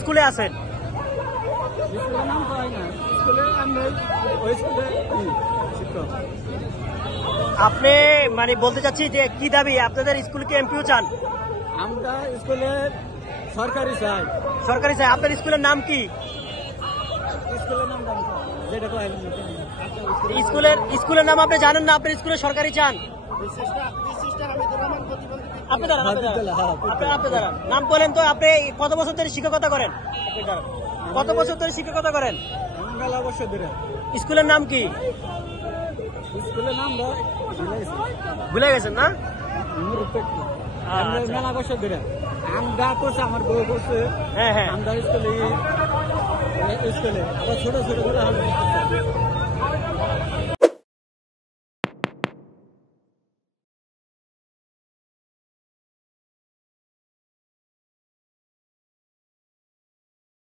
স্কুলে আছেন? আপনি মানে বলতে চাচ্ছি যে কি দাবি আপনাদের স্কুলকে এমপিও চান? আমরা স্কুলে সরকারি চাই। সরকারি চাই। আপনার স্কুলের নাম কি? স্কুলের নাম যেটা স্কুলের নাম আপনি জানেন না? আপনার স্কুলে সরকারি চান? আপনি দাঁড়ান, নাম বলেন তো। আপনি কত বছর ধরে শিক্ষকতা করেন? কত বছর ধরে শিক্ষকতা করেন? মেলা বছর ধরে। স্কুলের নাম কি? স্কুলের নাম ভুলে গেছেন না? মেলা বছর ধরে আমরা করছে, আমার বউ করছে। হ্যাঁ হ্যাঁ, আমরা স্কুলে আবার ছোট ছোট করে